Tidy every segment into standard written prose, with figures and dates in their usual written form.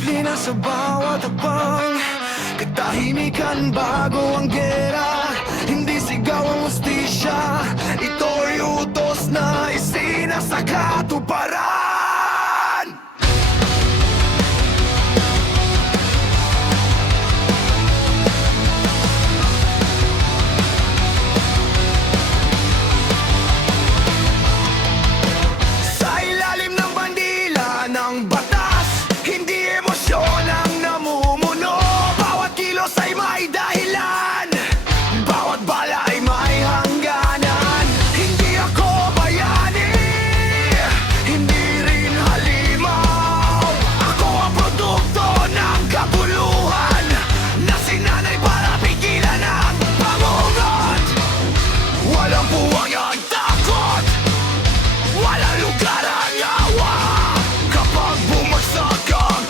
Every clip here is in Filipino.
disiplina sa bawat hakbang, katahimikan bago ang gera. Hindi sigaw ang hustisya, ito'y utos na isinasakatuparan. Sa ilalim ng bandila ng batas, hindi emosyon ang namumuno. Bawat kilos ay may dahilan, bawat bala ay may hangganan. Hindi ako bayani, hindi rin halimaw. Ako ang produkto ng kabuluhan na sinanay para pigilan ang pamumugot. Walang puwang ang takot, walang lugar ang awa. Kapag bumagsak ang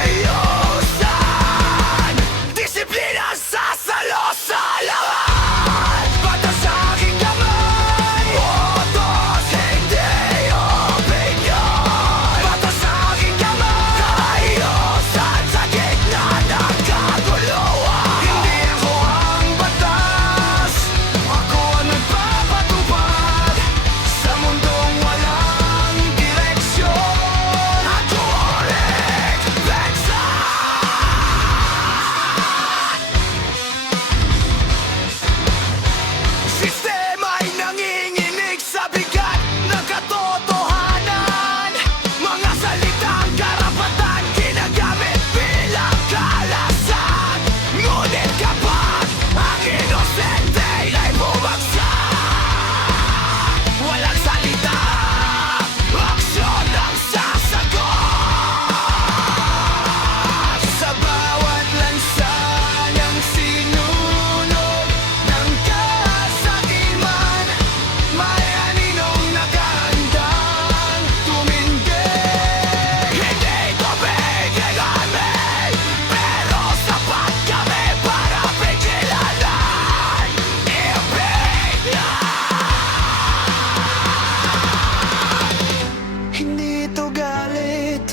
ayusan, disiplina sasalo sa lahat. Batas sa aking kamay, utos hindi opinyon. Batas sa aking kamay, kaayusan sa gitna ng kaguluhan. Hindi ako ang batas, ako ang nagpapatupad sa mundong walang direksyon. Ako ulit, Vexan! Sistema'y nanginginig sa bigat ng katotohanan. Mga salitang karapatan ginagamit bilang kalasan. Ngunit kapag ang inosente ay bumagsak, walang salita, aksyon ang sasagot. Sa bawat lansa ng sinunog ng kasakiman, may aninong nakahandang tumindig. Hindi ito bigay amin, pero sapat kami para pigilanan. Ibig na hindi ito galit,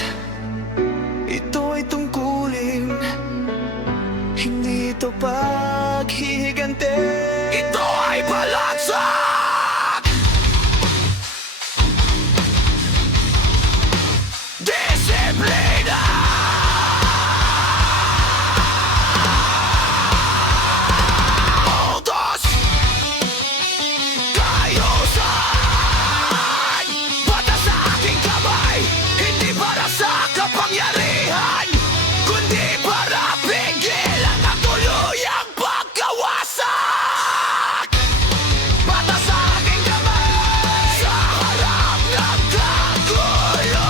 ito ay tungkulin. Hindi ito paghihigante, ito ay balagsak. Disiplina. Utos, kaayusan. Batas sa aking kamay, hindi para sa kapangyarihan, kundi para pigilan ang tuluyang pagkawasak. Batas sa aking kamay, sa harap ng kaguluhan.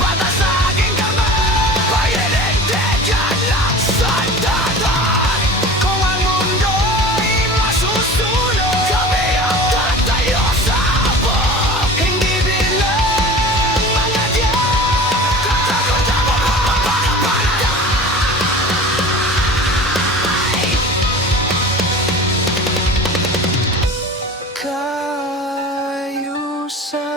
Batas sa aking kamay, pahilintigan lang sandalan. Kung ang mundo'y masusunog, kami ang tatayo sa abog. Hindi bilang mga diyan, katagot ang magpapakapantay. Kaayusan.